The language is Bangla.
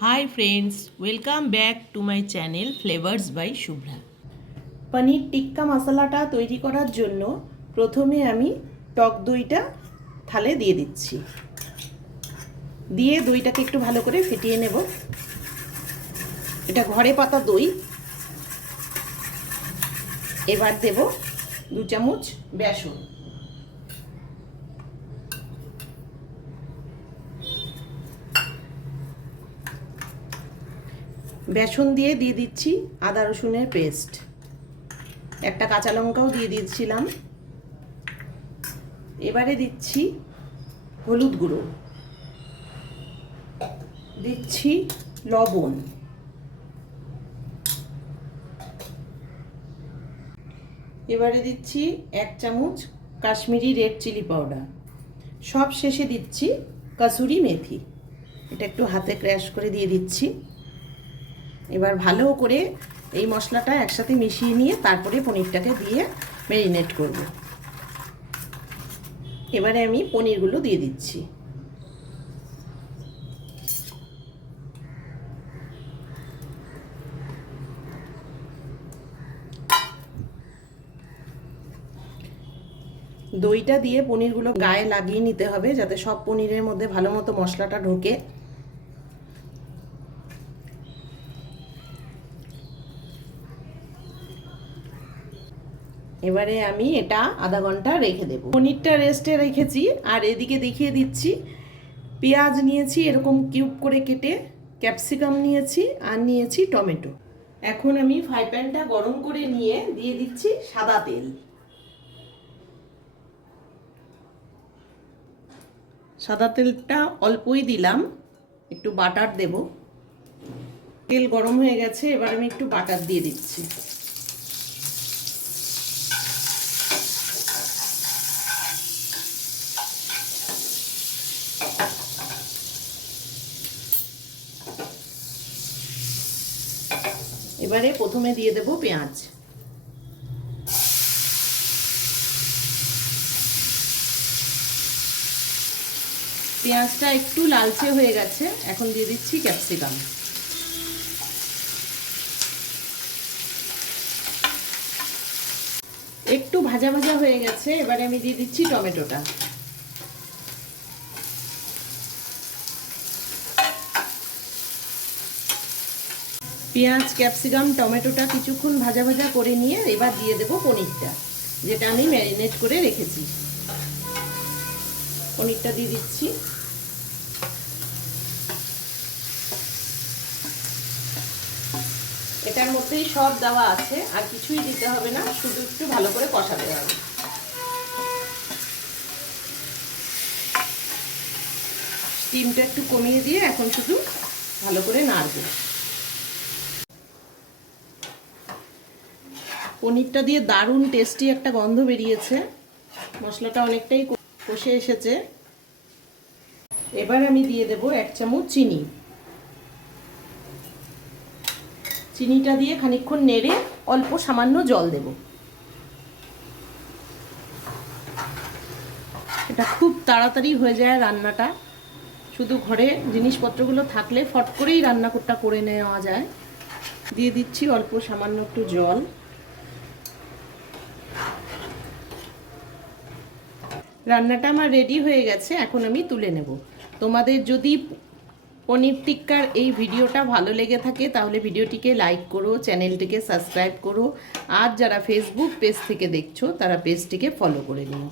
Hi friends, welcome back to my channel Flavors by Shubhra. Paneer tikka মশলাটা তৈরি করার জন্য প্রথমে আমি টক দইটা থালে দিয়ে দিচ্ছি। দিয়ে দইটাকে একটু ভালো করে ফেটিয়ে নেব। এটা ঘরে পাতা দই। এবার দেব 2 চামচ বেসন। বেসন দিয়ে দিচ্ছি আদা রসুনের পেস্ট। একটা কাঁচা লঙ্কাও দিয়ে দিয়েছিলাম। এবারে দিচ্ছি হলুদ গুঁড়ো, দিচ্ছি লবণ, এবারে দিচ্ছি 1 চামচ কাশ্মীরি রেড চিলি পাউডার। সব শেষে দিচ্ছি কসুরি মেথি। এটা একটু হাতে ক্র্যাশ করে দিয়ে দিচ্ছি। এবার ভালো করে এই মশলাটা একসাথে মিশিয়ে নিয়ে তারপরে পনিরটাকে দিয়ে ম্যারিনেট করব। এবারে আমি পনিরগুলো দিয়ে দিচ্ছি। দইটা দিয়ে পনিরগুলো গায়ে লাগিয়ে নিতে হবে যাতে সব পনিরের মধ্যে ভালো মতো মশলাটা ঢোকে। এবারে আমি এটা আধা ঘন্টা রেখে দেব। পনিরটা রেস্টে রেখেছি আর এদিকে দেখিয়ে দিচ্ছি পেঁয়াজ নিয়েছি এরকম কিউব করে কেটে, ক্যাপসিকাম নিয়েছি আর নিয়েছি টমেটো। এখন আমি ফ্রাই প্যানটা গরম করে নিয়ে দিয়ে দিচ্ছি সাদা তেল। সাদা তেলটা অল্পই দিলাম, একটু বাটার দেব। তেল গরম হয়ে গেছে, এবার আমি একটু বাটার দিয়ে দিচ্ছি। এবারে প্রথমে দিয়ে দেব পেঁয়াজ। পেঁয়াজটা একটু লালচে হয়ে গেছে, এখন দিয়ে দিচ্ছি ক্যাপসিকাম। একটু ভাজা ভাজা হয়ে গেছে, এবারে আমি দিয়ে দিচ্ছি টমেটোটা। পেঁয়াজ, ক্যাপসিকাম, টমেটোটা কিছুক্ষণ ভাজা ভাজা করে নিয়ে এবার দিয়ে দেব পনিরটা, যেটা আমি ম্যারিনেট করে রেখেছি। পনিরটা দিয়ে দিচ্ছি। এটার মধ্যেই সব দেওয়া আছে, আর কিছুই দিতে হবে না, শুধু একটু ভালো করে কষাতে হবে। স্টিমটা একটু কমিয়ে দিয়ে এখন শুধু ভালো করে নাড়বো। পনিরটা দিয়ে দারুণ টেস্টি একটা গন্ধ বেরিয়েছে, মশলাটা অনেকটাই কষে এসেছে। এবার আমি দিয়ে দেব 1 চামচ চিনি। চিনিটা দিয়ে খানিকক্ষণ নেড়ে অল্প সামান্য জল দেব। এটা খুব তাড়াতাড়ি হয়ে যায় রান্নাটা, শুধু ঘরে জিনিসপত্রগুলো থাকলে ফট করেই রান্নাটা করে নেওয়া যায়। দিয়ে দিচ্ছি অল্প সামান্য একটু জল। রান্নাটা আমার রেডি হয়ে গেছে, এখন আমি তুলে নেব। তোমাদের যদি পনির টিক্কার এই ভিডিওটা ভালো লেগে থাকে তাহলে ভিডিওটিকে লাইক করো, চ্যানেলটিকে সাবস্ক্রাইব করো, আর যারা ফেসবুক পেজ থেকে দেখছো তারা পেজটিকে ফলো করে নিও।